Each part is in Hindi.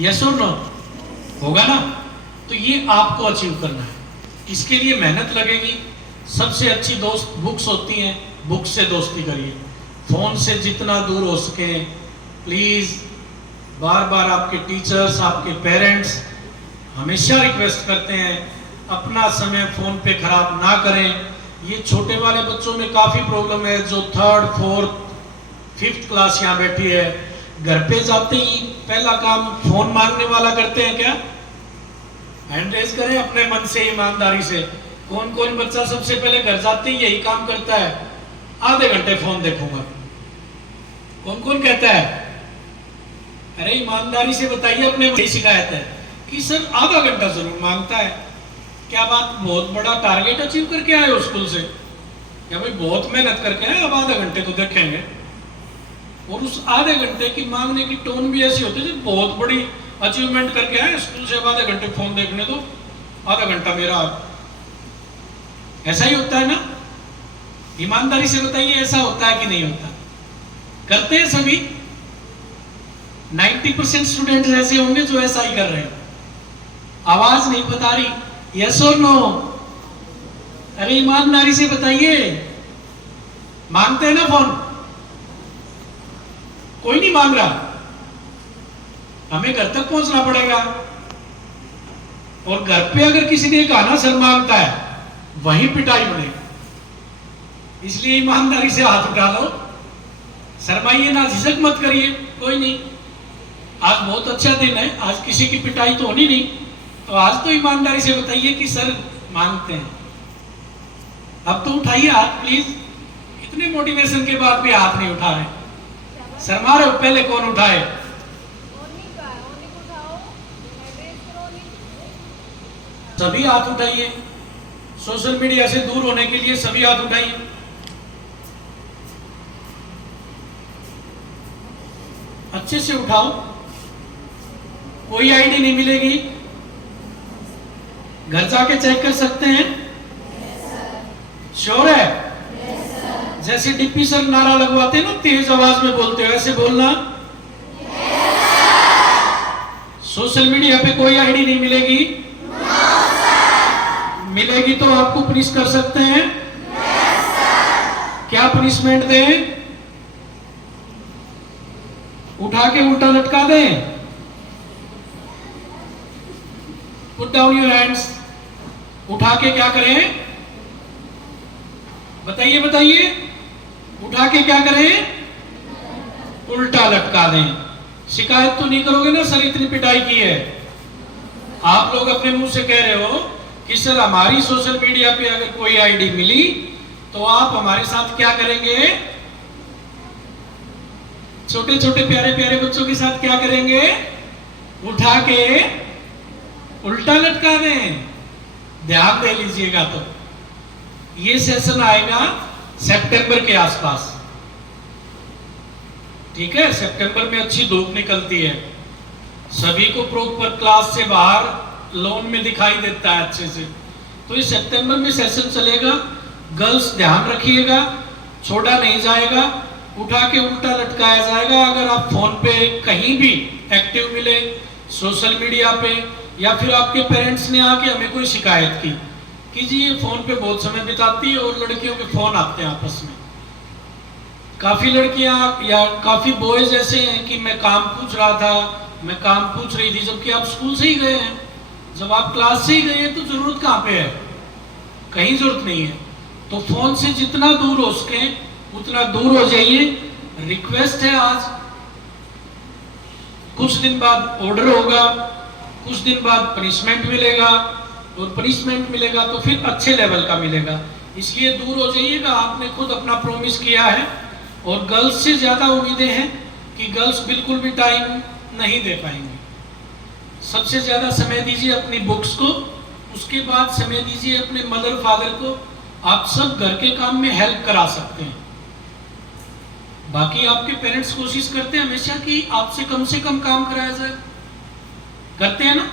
यस और नो? होगा ना? तो ये आपको अचीव करना है, इसके लिए मेहनत लगेगी। सबसे अच्छी दोस्त बुक्स होती हैं, बुक से दोस्ती करिए। फोन से जितना दूर हो सके प्लीज। बार बार आपके टीचर्स, आपके पेरेंट्स हमेशा रिक्वेस्ट करते हैं अपना समय फोन पे खराब ना करें। ये छोटे वाले बच्चों में काफी प्रॉब्लम है, जो 3rd 4th 5th क्लास यहाँ बैठी है। घर पे जाते ही पहला काम फोन मांगने वाला करते हैं क्या? हैंड रेज करें अपने मन से, ईमानदारी से। कौन कौन बच्चा सबसे पहले घर जाते ही यही काम करता है? आधे घंटे फोन देखूंगा। कौन कौन कहता है? अरे ईमानदारी से बताइए, अपने वही शिकायत है कि सर आधा घंटा जरूर मांगता है। क्या बात, बहुत बड़ा टारगेट अचीव करके आए हो स्कूल से? क्या भाई बहुत मेहनत करके आए, अब आधा घंटे तो देखेंगे। और उस आधे घंटे की मांगने की टोन भी ऐसी होती है बहुत बड़ी अचीवमेंट करके आए स्कूल से, अब आधे घंटे फोन देखने दो, आधा घंटा मेरा। ऐसा ही होता है ना? ईमानदारी से बताइए, ऐसा होता है कि नहीं होता? करते हैं सभी? 90% स्टूडेंट ऐसे होंगे जो ऐसा ही कर रहे हैं। आवाज नहीं बता रही, यस और नो? अरे ईमानदारी से बताइए, मांगते हैं ना फोन? कोई नहीं मांग रहा, हमें घर तक पहुंचना पड़ेगा। और घर पे अगर किसी ने कहा ना सर मांगता है, वहीं पिटाई बनेगी। इसलिए ईमानदारी से हाथ उठा लो, शर्माइए ना, झिझक मत करिए। कोई नहीं, आज बहुत अच्छा दिन है, आज किसी की पिटाई तो होनी नहीं, तो आज तो ईमानदारी से बताइए कि सर मांगते हैं। अब तो उठाइए हाथ प्लीज। इतने मोटिवेशन के बाद भी हाथ नहीं उठा रहे, शर्मा रहे हो। पहले कौन उठाए? सभी हाथ उठाइए। सोशल मीडिया से दूर होने के लिए सभी हाथ उठाइए। अच्छे से उठाओ, कोई आईडी नहीं मिलेगी। घर जाके चेक कर सकते हैं? श्योर है? जैसे डिप्टी सर नारा लगवाते हैं ना, तेज आवाज में बोलते हो, ऐसे बोलना। सोशल मीडिया पे कोई आईडी नहीं मिलेगी? मिलेगी तो आपको पनिश कर सकते हैं? क्या पनिशमेंट दें? उठा के उल्टा लटका दें? Put down your hands. उठा के क्या करें? बताइए बताइए, उठा के क्या करें? उल्टा लटका दें। शिकायत तो नहीं करोगे ना सर इतनी पिटाई की है? आप लोग अपने मुंह से कह रहे हो कि सर हमारी सोशल मीडिया पे अगर कोई आईडी मिली तो आप हमारे साथ क्या करेंगे? छोटे छोटे प्यारे प्यारे बच्चों के साथ क्या करेंगे? उठा के उल्टा लटका दें। ध्यान दे लीजिएगा। तो ये सेशन आएगा सितंबर के आसपास, ठीक है? सितंबर में अच्छी धूप निकलती है, सभी को प्रॉपर क्लास से बाहर लॉन में दिखाई देता है अच्छे से। तो इस सितंबर में सेशन चलेगा। गर्ल्स ध्यान रखिएगा, छोड़ा नहीं जाएगा, उठा के उल्टा लटकाया जाएगा। अगर आप फोन पे कहीं भी एक्टिव मिले, सोशल मीडिया पे, या फिर आपके पेरेंट्स ने आके हमें कोई शिकायत की कि जी ये फोन पे बहुत समय बिताती है, और लड़कियों के फोन आते हैं आपस में। काफी लड़कियां या काफी बॉयज ऐसे हैं कि मैं काम पूछ रहा था, मैं काम पूछ रही थी, जबकि आप स्कूल से ही गए हैं। जब आप क्लास से ही गए हैं तो जरूरत कहाँ पे है? कहीं जरूरत नहीं है। तो फोन से जितना दूर हो सके उतना दूर हो जाइए। रिक्वेस्ट है, आज कुछ दिन बाद ऑर्डर होगा, कुछ दिन बाद पनिशमेंट मिलेगा, और पनिशमेंट मिलेगा तो फिर अच्छे लेवल का मिलेगा। इसलिए दूर हो जाइएगा। आपने खुद अपना प्रॉमिस किया है, और गर्ल्स से ज्यादा उम्मीदें हैं कि गर्ल्स बिल्कुल भी टाइम नहीं दे पाएंगे। सबसे ज्यादा समय दीजिए अपनी बुक्स को, उसके बाद समय दीजिए अपने मदर फादर को। आप सब घर के काम में हेल्प करा सकते हैं। बाकी आपके पेरेंट्स कोशिश करते हैं हमेशा कि आपसे कम से कम काम कराया जाए, करते हैं ना?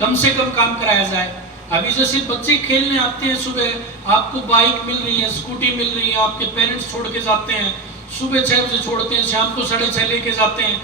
कम से कम काम कराया जाए। अभी जैसे बच्चे खेलने आते हैं, सुबह आपको बाइक मिल रही है, स्कूटी मिल रही है, आपके पेरेंट्स छोड़ के जाते हैं, सुबह 6 बजे छोड़ते हैं, शाम को 6:30 लेके जाते हैं।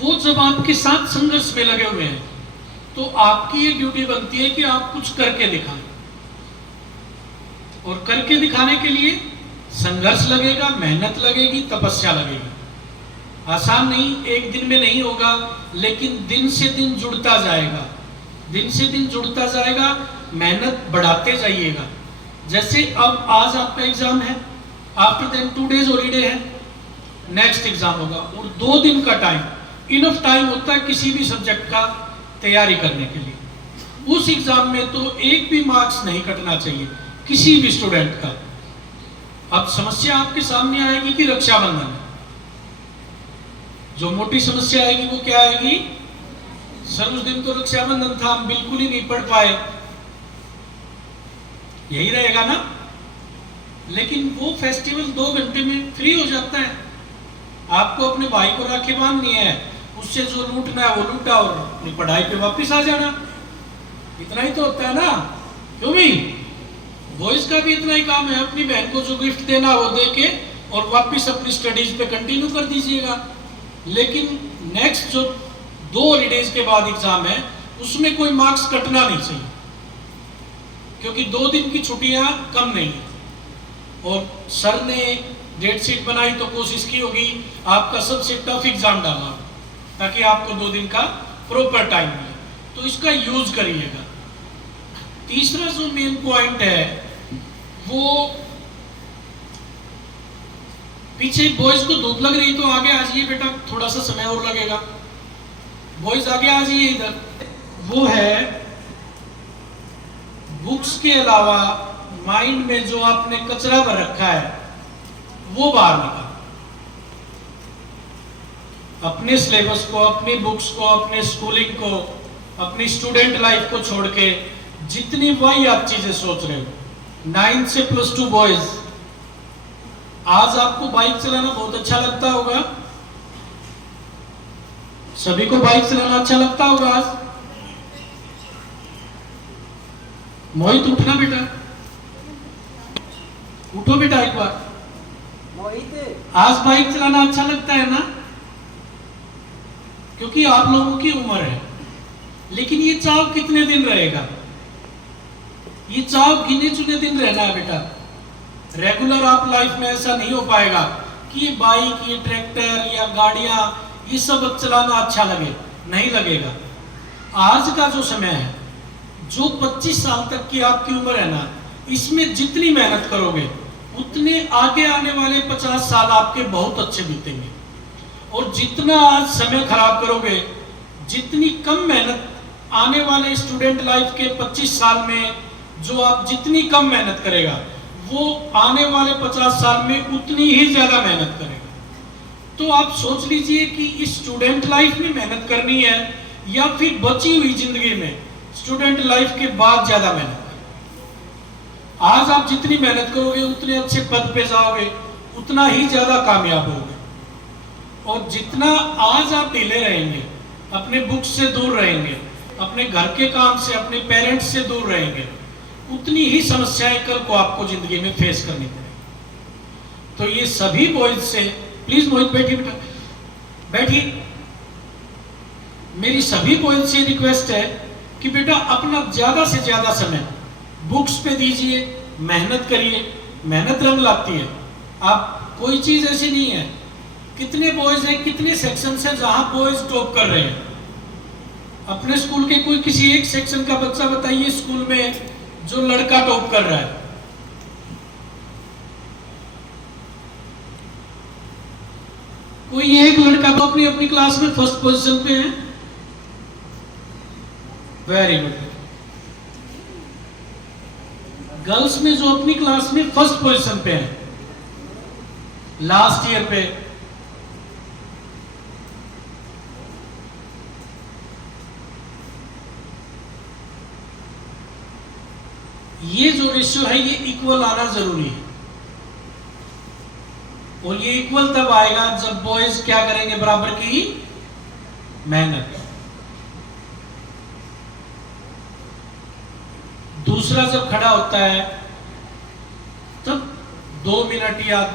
वो जब आपके साथ संघर्ष में लगे हुए हैं तो आपकी ये ड्यूटी बनती है कि आप कुछ करके दिखाएं, और करके दिखाने के लिए संघर्ष लगेगा, मेहनत लगेगी, तपस्या लगेगी। आसान नहीं, एक दिन में नहीं होगा, लेकिन दिन से दिन जुड़ता जाएगा, दिन से दिन जुड़ता जाएगा, मेहनत बढ़ाते जाइएगा। जैसे अब आज आपका एग्जाम है, आफ्टर देन 2 डेज हॉलीडे है, नेक्स्ट एग्जाम होगा, और 2 दिन का टाइम इनफ टाइम होता है किसी भी सब्जेक्ट का तैयारी करने के लिए। उस एग्जाम में तो एक भी मार्क्स नहीं कटना चाहिए किसी भी स्टूडेंट का। अब समस्या आपके सामने आएगी कि रक्षाबंधन है। जो मोटी समस्या आएगी वो क्या आएगी? सर उस दिन तो रक्षाबंधन था, हम बिल्कुल ही नहीं पढ़ पाए, यही रहेगा ना। लेकिन वो फेस्टिवल 2 घंटे में फ्री हो जाता है। आपको अपने भाई को राखी बांधनी है, उससे जो लूटना है वो लूटा और अपनी पढ़ाई पे वापस आ जाना, इतना ही तो होता है ना। क्यों भी बॉयज का भी इतना ही काम है, अपनी बहन को जो गिफ्ट देना वो दे के और वापस अपनी स्टडीज पे कंटिन्यू कर दीजिएगा। लेकिन नेक्स्ट जो 2 हॉलीडेज के बाद एग्जाम है उसमें कोई मार्क्स कटना नहीं चाहिए, क्योंकि 2 दिन की छुट्टियां कम नहीं है। और सर ने डेट शीट बनाई तो कोशिश की होगी आपका सबसे टफ एग्जाम डालना, ताकि आपको 2 दिन का प्रॉपर टाइम मिले, तो इसका यूज करिएगा। तीसरा जो मेन पॉइंट है वो, पीछे बॉयज को धूप लग रही तो आगे आ जाइए बेटा, थोड़ा सा समय और लगेगा। बॉयज आगे आ जाइए इधर। वो है बुक्स के अलावा माइंड में जो आपने कचरा भर रखा है वो बाहर निकाल। अपने सिलेबस को, अपनी बुक्स को, अपने स्कूलिंग को, अपनी स्टूडेंट लाइफ को छोड़ के जितनी वाहियात चीजें सोच रहे हो, 9 से +2 बॉयज, आज आपको बाइक चलाना बहुत अच्छा लगता होगा, सभी को बाइक चलाना अच्छा लगता होगा। आज मोहित उठना बेटा, उठो बेटा एक बार। आज बाइक चलाना अच्छा लगता है ना, क्योंकि आप लोगों की उम्र है। लेकिन ये चाव कितने दिन रहेगा? ये चाव गिने चुने दिन रहना है बेटा। रेगुलर आप लाइफ में ऐसा नहीं हो पाएगा कि ये बाइक, ये ट्रैक्टर या गाड़ियां, ये सब चलाना अच्छा लगे, नहीं लगेगा। आज का जो समय है, जो 25 साल तक की आपकी उम्र है ना, इसमें जितनी मेहनत करोगे उतने आगे आने वाले 50 साल आपके बहुत अच्छे बीतेंगे। और जितना आज समय खराब करोगे, जितनी कम मेहनत आने वाले स्टूडेंट लाइफ के 25 साल में, जो आप जितनी कम मेहनत करेगा वो आने वाले 50 साल में उतनी ही ज्यादा मेहनत करेगा। तो आप सोच लीजिए कि इस स्टूडेंट लाइफ में मेहनत करनी है या फिर बची हुई जिंदगी में स्टूडेंट लाइफ के बाद ज्यादा मेहनत करें। आज आप जितनी मेहनत करोगे उतने अच्छे पद पे जाओगे, उतना ही ज्यादा कामयाब होगे। और जितना आज आप ढीले रहेंगे, अपने बुक्स से दूर रहेंगे, अपने घर के काम से, अपने पेरेंट्स से दूर रहेंगे, उतनी ही समस्याएं कल को आपको जिंदगी में फेस करनी पड़ेगी। तो ये सभी बॉयज से, प्लीज मोहित बैठिए बेटा, बैठिए। मेरी सभी बॉयज से रिक्वेस्ट है कि बेटा अपना ज्यादा से ज्यादा समय बुक्स पे दीजिए, मेहनत करिए। मेहनत रंग लाती है। आप कोई चीज ऐसी नहीं है, कितने बॉयज हैं, कितने सेक्शंस हैं जहां बॉयज टॉप कर रहे हैं। अपने स्कूल के कोई किसी एक सेक्शन का बच्चा बताइए स्कूल में जो लड़का टॉप कर रहा है। कोई एक लड़का तो अपनी अपनी क्लास में फर्स्ट पोजीशन पे है। Very good. गर्ल्स में जो अपनी क्लास में फर्स्ट पोजीशन पे है लास्ट ईयर पे, ये जो रेशियो है ये इक्वल आना जरूरी है। और ये इक्वल तब आएगा जब बॉयज क्या करेंगे, बराबर की मेहनत। दूसरा जब खड़ा होता है तब 2 मिनट याद,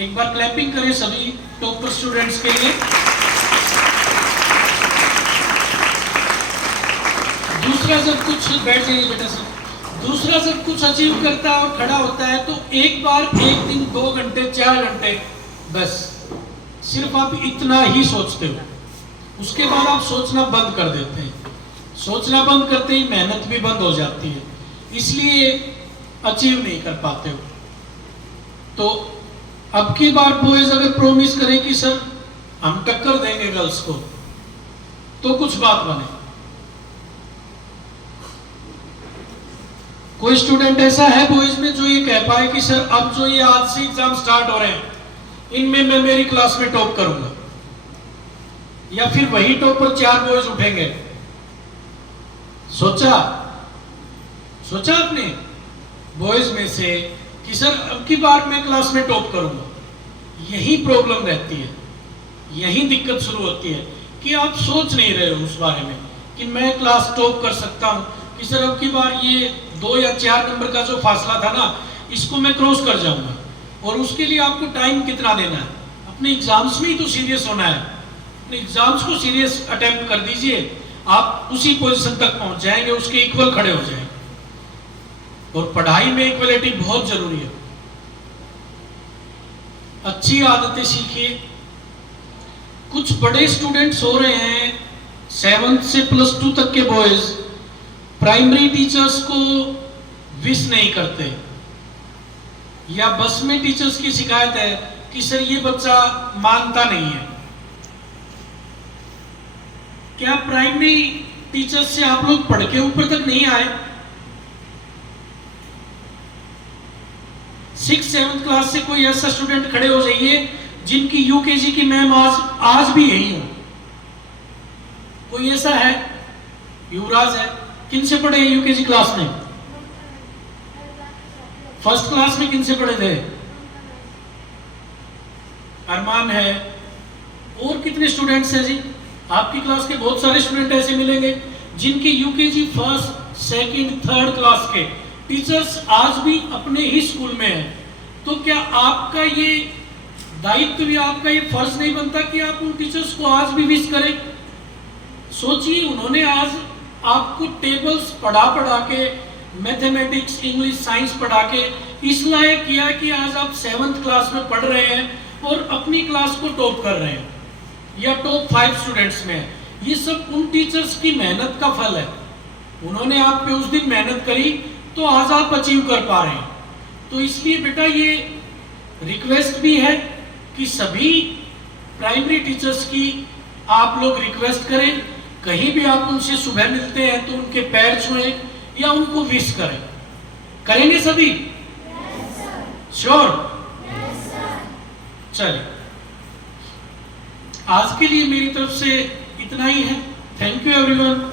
एक बार क्लैपिंग करें सभी टॉपर स्टूडेंट्स के लिए। दूसरा जब कुछ, बैठ जाइए बेटा सर, दूसरा जब कुछ अचीव करता है और खड़ा होता है तो एक बार, एक दिन, 2 घंटे, 4 घंटे, बस सिर्फ आप इतना ही सोचते हो। उसके बाद आप सोचना बंद कर देते हैं। सोचना बंद करते ही मेहनत भी बंद हो जाती है, इसलिए अचीव नहीं कर पाते हो। तो अब की बार बॉयज अगर प्रॉमिस करें कि सर हम टक्कर देंगे गर्ल्स को, तो कुछ बात बने। कोई स्टूडेंट ऐसा है बॉयज में जो ये कह पाए कि सर अब जो ये आज से एग्जाम स्टार्ट हो रहे हैं, इनमें मैं मेरी क्लास में टॉप करूंगा, या फिर वही टॉप पर 4 बॉयज उठेंगे? सोचा आपने बॉयज में से कि सर अब की बार मैं क्लास में टॉप करूंगा? यही प्रॉब्लम रहती है, यही दिक्कत शुरू होती है कि आप सोच नहीं रहे हो उस बारे में कि मैं क्लास टॉप कर सकता हूं, कि सर अब की बार ये 2 या 4 नंबर का जो फासला था ना, इसको मैं क्रॉस कर जाऊंगा। और उसके लिए आपको टाइम कितना देना है? अपने एग्जाम्स में ही तो सीरियस होना है। अपने एग्जाम्स को सीरियस अटेम्प्ट कर दीजिए, आप उसी पोजीशन तक पहुंच जाएंगे, उसके इक्वल खड़े हो जाएंगे। और पढ़ाई में इक्वलिटी बहुत जरूरी है। अच्छी आदतें सीखिए। कुछ बड़े स्टूडेंट्स हो रहे हैं 7th से +2 तक के बॉयज, प्राइमरी टीचर्स को विश नहीं करते, या बस में टीचर्स की शिकायत है कि सर ये बच्चा मानता नहीं है। क्या प्राइमरी टीचर्स से आप लोग पढ़ के ऊपर तक नहीं आए? 6th 7th क्लास से कोई ऐसा स्टूडेंट खड़े हो जाइए जिनकी यूकेजी की मैम आज भी यही हो। कोई ऐसा है? युवराज है। किन से पढ़े यूकेजी क्लास में? फर्स्ट क्लास में किन से पढ़े थे? अरमान है। और कितने स्टूडेंट्स हैं जी? आपकी क्लास के बहुत सारे स्टूडेंट ऐसे मिलेंगे जिनके UKG 1st, 2nd, 3rd class के टीचर्स आज भी अपने ही स्कूल में हैं। तो क्या आपका ये दायित्व भी, आपका ये फर्ज नहीं बनता कि आप उन टीचर्स को आज भी विश करें? सोचिए, उन्होंने आज आपको टेबल्स पढ़ा के, मैथमेटिक्स, इंग्लिश, साइंस पढ़ा के इस लायक किया कि आज आप 7th क्लास में पढ़ रहे हैं और अपनी क्लास को टॉप कर रहे हैं, या टॉप 5 स्टूडेंट्स में। ये सब उन टीचर्स की मेहनत का फल है। उन्होंने आप पे उस दिन मेहनत करी तो आज आप अचीव कर पा रहे हैं। तो इसलिए बेटा ये रिक्वेस्ट भी है कि सभी प्राइमरी टीचर्स की आप लोग रिक्वेस्ट करें, कहीं भी आप उनसे सुबह मिलते हैं तो उनके पैर छुएं या उनको विश करें। करेंगे सभी? श्योर? चलिए, आज के लिए मेरी तरफ से इतना ही है। Thank you everyone.